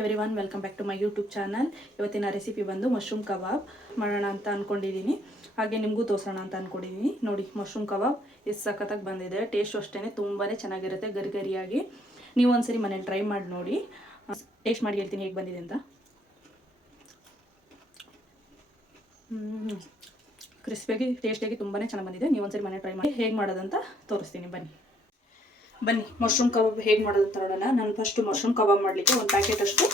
Everyone welcome back to my YouTube channel ಇವತ್ತಿನ recipe ಬಂದು mushroom ಕಬಾಬ್ ಮಾಡೋಣ ಅಂತ ಅಂದ್ಕೊಂಡಿದ್ದೀನಿ ಹಾಗೆ ನಿಮಗೂ ತೋರಿಸೋಣ ಅಂತ ಅಂದ್ಕೊಂಡಿದ್ದೀನಿ ನೋಡಿ ಮಶ್ರೂಮ್ ಕಬಾಬ್ ಎಷ್ಟು ಸಖತ್ತಾಗಿ ಬಂದಿದೆ. ಟೇಸ್ಟ್ ಅಷ್ಟೇ ತುಂಬಾ ಚೆನ್ನಾಗಿರುತ್ತೆ ಗರಿ ಗರಿಯಾಗಿ ನೀವು ಒಂದ್ಸರಿ ಮನೇಲಿ ಟ್ರೈ ಮಾಡಿ ನೋಡಿ. ಟೇಸ್ಟ್ ಮಾಡಿ ಹೇಳ್ತೀನಿ ಹೇಗೆ ಬಂದಿದೆ ಅಂತ. ಕ್ರಿಸ್ಪಿಯಾಗಿ ಟೇಸ್ಟಿಯಾಗಿ ತುಂಬಾ ಚೆನ್ನಾಗಿ ಬಂದಿದೆ. ನೀವು ಒಂದ್ಸರಿ ಮನೆ ಟ್ರೈ ಮಾಡಿ ಹೇಗೆ ಮಾಡೋದಂತ ತೋರಿಸ್ತೀನಿ. ಬನ್ನಿ. ಬನ್ನಿ ಮಶ್ರೂಮ್ ಕಬಾಬ್ ಹೇಗೆ ಮಾಡೋದು ಅಂತ ನೋಡೋಣ. ನಾನು ಫಸ್ಟು ಮಶ್ರೂಮ್ ಕಬಾಬ್ ಮಾಡಲಿಕ್ಕೆ ಒಂದು ಪ್ಯಾಕೆಟ್ ಅಷ್ಟು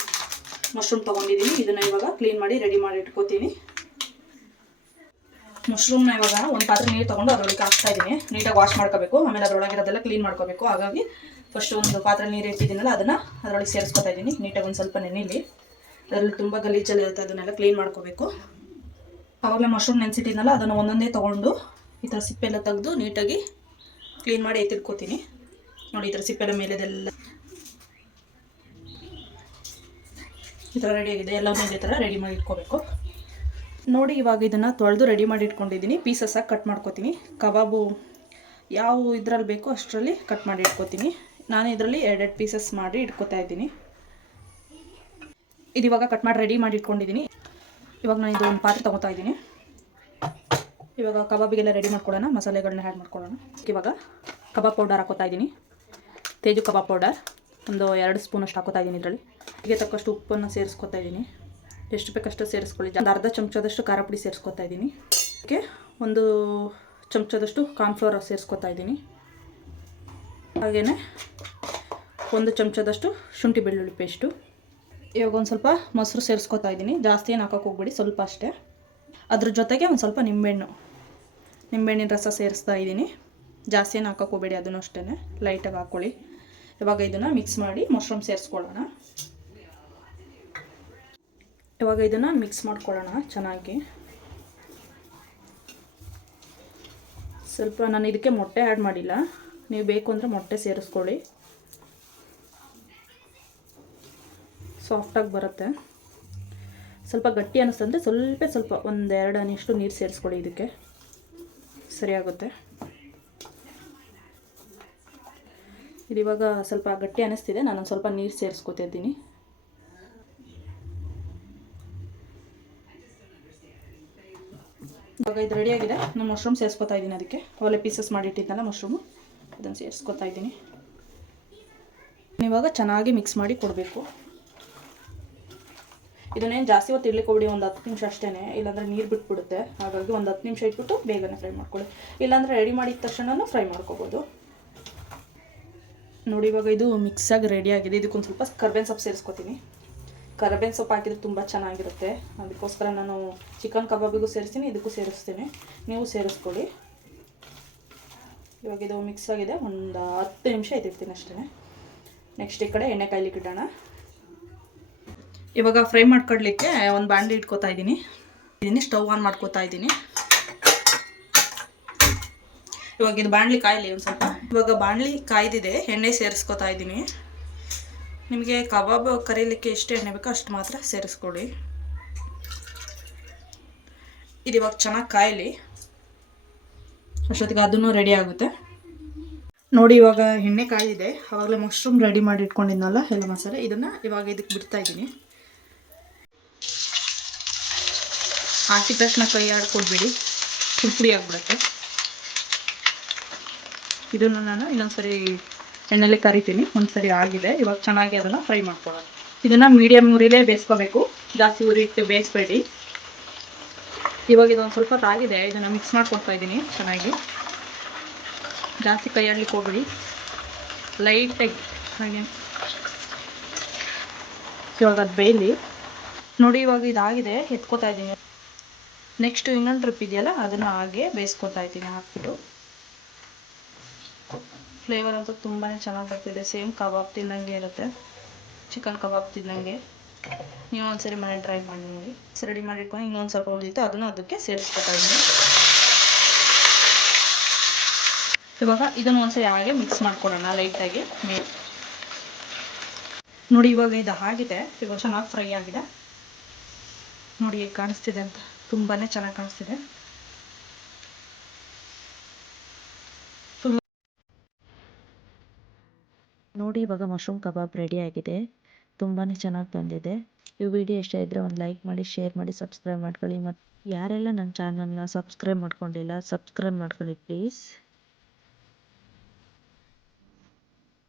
ಮಶ್ರೂಮ್ ತೊಗೊಂಡಿದ್ದೀನಿ ಇದನ್ನು ಇವಾಗ ಕ್ಲೀನ್ ಮಾಡಿ ರೆಡಿ ಮಾಡಿ ಇಟ್ಕೋತೀನಿ. ಮಶ್ರೂಮ್ನ ಇವಾಗ ಒಂದು ಪಾತ್ರೆ ನೀರು ತೊಗೊಂಡು ಅದರೊಳಗೆ ಹಾಕ್ತಾ ಇದ್ದೀನಿ ನೀಟಾಗಿ ವಾಶ್ ಮಾಡ್ಕೋಬೇಕು. ಆಮೇಲೆ ಅದರೊಳಗಿರೋದೆಲ್ಲ ಕ್ಲೀನ್ ಮಾಡ್ಕೋಬೇಕು. ಹಾಗಾಗಿ ಫಸ್ಟ್ ಒಂದು ಪಾತ್ರೆ ನೀರು ಇಟ್ಟಿದ್ದೀನಲ್ಲ, ಅದನ್ನು ಅದರೊಳಗೆ ಸೇರಿಸ್ಕೊತಾ ಇದ್ದೀನಿ ನೀಟಾಗಿ ಒಂದು ಸ್ವಲ್ಪ ನೆನೆಯಲ್ಲಿ ಅದರಲ್ಲಿ ತುಂಬ ಗಲೀಜಲ್ಲಿ ಇರುತ್ತೆ, ಅದನ್ನೆಲ್ಲ ಕ್ಲೀನ್ ಮಾಡ್ಕೋಬೇಕು. ಆವಾಗಲೇ ಮಶ್ರೂಮ್ ನೆನೆಸಿಟ್ಟಿದ್ನಲ್ಲ, ಅದನ್ನು ಒಂದೊಂದೇ ತೊಗೊಂಡು ಈ ಥರ ಸಿಪ್ಪೆಲ್ಲ ತೆಗೆದು ನೀಟಾಗಿ ಕ್ಲೀನ್ ಮಾಡಿ ಎತ್ತಿಟ್ಕೋತೀನಿ. ನೋಡಿ ಈ ಥರ ಸಿಪ್ಪೆಲ್ಲ ಮೇಲೆದೆಲ್ಲ ಈ ಥರ ಆಗಿದೆ. ಎಲ್ಲವೂ ಇದೇ ಥರ ರೆಡಿ ಮಾಡಿ ಇಟ್ಕೋಬೇಕು. ನೋಡಿ, ಇವಾಗ ಇದನ್ನು ತೊಳೆದು ರೆಡಿ ಮಾಡಿ ಇಟ್ಕೊಂಡಿದ್ದೀನಿ. ಪೀಸಸ್ಸಾಗಿ ಕಟ್ ಮಾಡ್ಕೋತೀನಿ. ಕಬಾಬು ಯಾವ ಇದರಲ್ಲಿ ಬೇಕೋ ಅಷ್ಟರಲ್ಲಿ ಕಟ್ ಮಾಡಿ ಇಟ್ಕೋತೀನಿ. ನಾನು ಇದರಲ್ಲಿ ಎರಡೆರಡು ಪೀಸಸ್ ಮಾಡಿ ಇಟ್ಕೋತಾ ಇದ್ದೀನಿ. ಇದು ಇವಾಗ ಕಟ್ ಮಾಡಿ ರೆಡಿ ಮಾಡಿ ಇಟ್ಕೊಂಡಿದ್ದೀನಿ. ಇವಾಗ ನಾನು ಇದೊಂದು ಪಾತ್ರೆ ತೊಗೋತಾ ಇದ್ದೀನಿ. ಇವಾಗ ಕಬಾಬಿಗೆಲ್ಲ ರೆಡಿ ಮಾಡ್ಕೊಳ್ಳೋಣ. ಮಸಾಲೆಗಳನ್ನ ಆ್ಯಡ್ ಮಾಡ್ಕೊಳ್ಳೋಣ. ಇವಾಗ ಕಬಾಬ್ ಪೌಡರ್ ಹಾಕೋತಾ ಇದ್ದೀನಿ. Teju kebab powder. ಒಂದು ಎರಡು ಸ್ಪೂನಷ್ಟು ಹಾಕೋತಾ ಇದ್ದೀನಿ ಇದರಲ್ಲಿ. ಹೀಗೆ ತಕ್ಕಷ್ಟು ಉಪ್ಪನ್ನು ಸೇರಿಸ್ಕೊತಾ ಇದ್ದೀನಿ. ಎಷ್ಟು ಬೇಕಷ್ಟು ಸೇರಿಸ್ಕೊಳ್ಳಿ. ಒಂದು ಅರ್ಧ ಚಮಚದಷ್ಟು ಖಾರ ಪುಡಿ ಸೇರಿಸ್ಕೊತಾ ಇದ್ದೀನಿ. ಅದಕ್ಕೆ ಒಂದು ಚಮಚದಷ್ಟು ಕಾರ್ನ್ಫ್ಲವರ್ ಸೇರಿಸ್ಕೊತಾ ಇದ್ದೀನಿ. ಹಾಗೆಯೇ ಒಂದು ಚಮಚದಷ್ಟು ಶುಂಠಿ ಬೆಳ್ಳುಳ್ಳಿ ಪೇಸ್ಟು. ಇವಾಗ ಒಂದು ಸ್ವಲ್ಪ ಮೊಸರು ಸೇರಿಸ್ಕೊತಾ ಇದ್ದೀನಿ. ಜಾಸ್ತಿ ಏನು ಹಾಕೋಕೆ ಹೋಗ್ಬೇಡಿ, ಸ್ವಲ್ಪ ಅಷ್ಟೇ. ಅದ್ರ ಜೊತೆಗೆ ಒಂದು ಸ್ವಲ್ಪ ನಿಂಬೆಹಣ್ಣು. ನಿಂಬೆಹಣ್ಣಿನ ರಸ ಸೇರಿಸ್ತಾ ಇದ್ದೀನಿ. ಜಾಸ್ತಿ ಏನು ಹಾಕೋಕೆ ಹೋಗ್ಬೇಡಿ, ಅದನ್ನು ಅಷ್ಟೇ ಲೈಟಾಗಿ ಹಾಕ್ಕೊಳ್ಳಿ ಇವಾಗ ಇದನ್ನು ಮಿಕ್ಸ್ ಮಾಡಿ ಮಶ್ರೂಮ್ ಸೇರಿಸ್ಕೊಳ್ಳೋಣ. ಇವಾಗ ಇದನ್ನು ಮಿಕ್ಸ್ ಮಾಡ್ಕೊಳ್ಳೋಣ ಚೆನ್ನಾಗಿ. ಸ್ವಲ್ಪ ನಾನು ಇದಕ್ಕೆ ಮೊಟ್ಟೆ ಆ್ಯಡ್ ಮಾಡಿಲ್ಲ. ನೀವು ಬೇಕು ಅಂದರೆ ಮೊಟ್ಟೆ ಸೇರಿಸ್ಕೊಳ್ಳಿ. ಸಾಫ್ಟಾಗಿ ಬರುತ್ತೆ. ಸ್ವಲ್ಪ ಗಟ್ಟಿ ಅನ್ನಿಸ್ತಂದರೆ ಸ್ವಲ್ಪ ಸ್ವಲ್ಪ ಒಂದೆರಡು ಅನಿಷ್ಟು ನೀರು ಸೇರಿಸ್ಕೊಳ್ಳಿ ಇದಕ್ಕೆ. ಸರಿಯಾಗುತ್ತೆ. ಇದು ಇವಾಗ ಸ್ವಲ್ಪ ಗಟ್ಟಿ ಅನ್ನಿಸ್ತಿದೆ ನಾನು ಸ್ವಲ್ಪ ನೀರು ಸೇರಿಸ್ಕೊತಿದ್ದೀನಿ ಇವಾಗ ಇದು ರೆಡಿಯಾಗಿದೆ ನಾನು ಮಶ್ರೂಮ್ ಸೇರಿಸ್ಕೊತಾ ಇದ್ದೀನಿ ಅದಕ್ಕೆ. ಒಳ್ಳೆ ಪೀಸಸ್ ಮಾಡಿಟ್ಟಿದ್ದಲ್ಲ ಮಶ್ರೂಮು ಅದನ್ನು ಸೇರಿಸ್ಕೊತಾ ಇದ್ದೀನಿ. ಇವಾಗ ಚೆನ್ನಾಗಿ ಮಿಕ್ಸ್ ಮಾಡಿ ಕೊಡಬೇಕು. ಇದನ್ನೇನು ಜಾಸ್ತಿ ಹೊತ್ತು ಇಡ್ಲಿಕ್ಕೆ ಕೊಡಿ ಒಂದು ಹತ್ತು ನಿಮಿಷ ಅಷ್ಟೇ ಇಲ್ಲಾಂದರೆ ನೀರು ಬಿಟ್ಬಿಡುತ್ತೆ. ಹಾಗಾಗಿ ಒಂದು ಹತ್ತು ನಿಮಿಷ ಇಟ್ಬಿಟ್ಟು ಬೇಗನೆ ಫ್ರೈ ಮಾಡ್ಕೊಳ್ಳಿ. ಇಲ್ಲಾಂದರೆ ರೆಡಿ ಮಾಡಿದ ತಕ್ಷಣ ಫ್ರೈ ಮಾಡ್ಕೋಬೋದು. ನೋಡಿ, ಇವಾಗ ಇದು ಮಿಕ್ಸಾಗಿ ರೆಡಿ ಆಗಿದೆ. ಇದಕ್ಕೊಂದು ಸ್ವಲ್ಪ ಕರ್ಬೇವಿನ ಸೊಪ್ಪು ಸೇರಿಸ್ಕೊತೀನಿ. ಕರ್ಬೇವಿನ ಸೊಪ್ಪು ಹಾಕಿದ್ರೆ ತುಂಬ ಚೆನ್ನಾಗಿರುತ್ತೆ. ಅದಕ್ಕೋಸ್ಕರ ನಾನು ಚಿಕನ್ ಕಬಾಬಿಗೂ ಸೇರಿಸ್ತೀನಿ, ಇದಕ್ಕೂ ಸೇರಿಸ್ತೀನಿ. ನೀವು ಸೇರಿಸ್ಕೊಳ್ಳಿ. ಇವಾಗ ಇದು ಮಿಕ್ಸ್ ಆಗಿದೆ. ಒಂದು ಹತ್ತು ನಿಮಿಷ ಇಟ್ಟಿರ್ತೀನಿ ಅಷ್ಟೇ ನೆಕ್ಸ್ಟ್ ಈ ಕಡೆ ಎಣ್ಣೆ ಕಾಯ್ಲಿಕ್ಕೆ ಇಡೋಣ. ಇವಾಗ ಫ್ರೈ ಮಾಡ್ಕೊಡ್ಲಿಕ್ಕೆ ಒಂದು ಬಾಂಡ್ಲಿ ಇಟ್ಕೋತಾ ಇದ್ದೀನಿ. ಇದೀನಿ ಸ್ಟವ್ ಆನ್ ಮಾಡ್ಕೋತಾ ಇದ್ದೀನಿ. ಇವಾಗ ಇದು ಬಾಣಲಿ ಕಾಯಿಲಿ ಒಂದು ಸ್ವಲ್ಪ. ಇವಾಗ ಬಾಣಲಿ ಕಾಯ್ದಿದೆ, ಎಣ್ಣೆ ಸೇರಿಸ್ಕೊತಾ ಇದ್ದೀನಿ. ನಿಮಗೆ ಕಬಾಬ್ ಕರೀಲಿಕ್ಕೆ ಎಷ್ಟು ಎಣ್ಣೆ ಬೇಕೋ ಅಷ್ಟು ಮಾತ್ರ ಸೇರಿಸ್ಕೊಡಿ. ಇದು ಇವಾಗ ಚೆನ್ನಾಗಿ ಕಾಯಲಿ. ಅಷ್ಟೊತ್ತಿಗೆ ಅದನ್ನು ರೆಡಿ ಆಗುತ್ತೆ. ನೋಡಿ, ಇವಾಗ ಎಣ್ಣೆ ಕಾಯಿದೆ ಆವಾಗಲೇ ಮಶ್ರೂಮ್ ರೆಡಿ ಮಾಡಿ ಇಟ್ಕೊಂಡಿದ್ನಲ್ಲ, ಎಲ್ಲ ಮಸಾಲೆ. ಇದನ್ನು ಇವಾಗ ಇದಕ್ಕೆ ಬಿಡ್ತಾ ಇದ್ದೀನಿ. ಹಾಕಿದ ತಕ್ಷಣ ಕೈ ಆಡ್ಕೊಡ್ಬೇಡಿ ಪುಡಿ ಆಗಿಬಿಡುತ್ತೆ. ಇದನ್ನು ನಾನು ಇನ್ನೊಂದ್ಸರಿ ಎಣ್ಣೆಲಿ ಕರಿತೀನಿ. ಒಂದ್ಸರಿ ಆಗಿದೆ. ಇವಾಗ ಚೆನ್ನಾಗಿ ಅದನ್ನು ಫ್ರೈ ಮಾಡ್ಕೊಳ್ಳೋದು ಇದನ್ನು ಮೀಡಿಯಮ್ ಉರಿಲೇ ಬೇಯಿಸ್ಕೋಬೇಕು. ಜಾಸ್ತಿ ಉರಿ ಇಟ್ಟು ಬೇಯಿಸ್ಬೇಡಿ. ಇವಾಗ ಇದೊಂದು ಸ್ವಲ್ಪ ಆಗಿದೆ ಇದನ್ನು ಮಿಕ್ಸ್ ಮಾಡ್ಕೊಡ್ತಾ ಇದ್ದೀನಿ ಚೆನ್ನಾಗಿ. ಜಾಸ್ತಿ ಕೈ ಆಡ್ಲಿಕ್ಕೆ ಹೋಗ್ಬೇಡಿ. ಲೈಟಾಗಿ ಹಾಗೆ. ಇವಾಗ ಅದು ಬೇಯಲಿ. ನೋಡಿ ಇವಾಗ ಇದಾಗಿದೆ. ಎತ್ಕೋತಾ ಇದ್ದೀನಿ. ನೆಕ್ಸ್ಟ್ ಇನ್ನೊಂದು ಟ್ರಿಪ್ ಇದೆಯಲ್ಲ, ಅದನ್ನು ಹಾಗೆ ಬೇಯಿಸ್ಕೊತಾ ಇದ್ದೀನಿ. ಹಾಕ್ಬಿಟ್ಟು. ಫ್ಲೇವರ್ ಅಂತೂ ತುಂಬಾ ಚೆನ್ನಾಗಿ ಬರ್ತಿದೆ. ಸೇಮ್ ಕಬಾಬ್ ತಿನ್ನಂಗೆ ಇರುತ್ತೆ. ಚಿಕನ್ ಕಬಾಬ್ ತಿನ್ನಂಗೆ. ನೀವು ಒಂದ್ಸರಿ ಮನೆ ಟ್ರೈ ಮಾಡಿ ನೋಡಿ. ರೆಡಿ ಮಾಡಿ ಇಟ್ಕೊಂಡು ಇನ್ನೊಂದು ಸ್ವಲ್ಪ ಉಳಿದಿತ್ತು ಅದನ್ನು ಅದಕ್ಕೆ ಸೇರಿಸ್ಬೇಕಾಗಿದೆ ಇವಾಗ ಇದನ್ನು ಒಂದ್ಸರಿ ಹಾಗೆ ಮಿಕ್ಸ್ ಮಾಡ್ಕೊಡೋಣ ಲೈಟಾಗಿ ಮೇ ನೋಡಿ, ಇವಾಗ ಇದು ಆಗಿದೆ. ಇವಾಗ ಚೆನ್ನಾಗಿ ಫ್ರೈ ಆಗಿದೆ. ನೋಡಿ ಕಾಣಿಸ್ತಿದೆ ಅಂತ. ತುಂಬಾ ಚೆನ್ನಾಗಿ ಕಾಣಿಸ್ತಿದೆ. ನೋಡಿ, ಇವಾಗ ಮಶ್ರೂಮ್ ಕಬಾಬ್ ರೆಡಿ ಆಗಿದೆ. ತುಂಬಾ ಚೆನ್ನಾಗಿ ಬಂದಿದೆ. ಈ ವಿಡಿಯೋ ಇಷ್ಟ ಇದ್ದರೆ ಒಂದು ಲೈಕ್ ಮಾಡಿ ಶೇರ್ ಮಾಡಿ ಸಬ್ಸ್ಕ್ರೈಬ್ ಮಾಡ್ಕೊಳ್ಳಿ. ಮತ್ತು ಯಾರೆಲ್ಲ ನನ್ನ ಚಾನಲ್ನ ಸಬ್ಸ್ಕ್ರೈಬ್ ಮಾಡ್ಕೊಂಡಿಲ್ಲ ಸಬ್ಸ್ಕ್ರೈಬ್ ಮಾಡ್ಕೊಳ್ಳಿ ಪ್ಲೀಸ್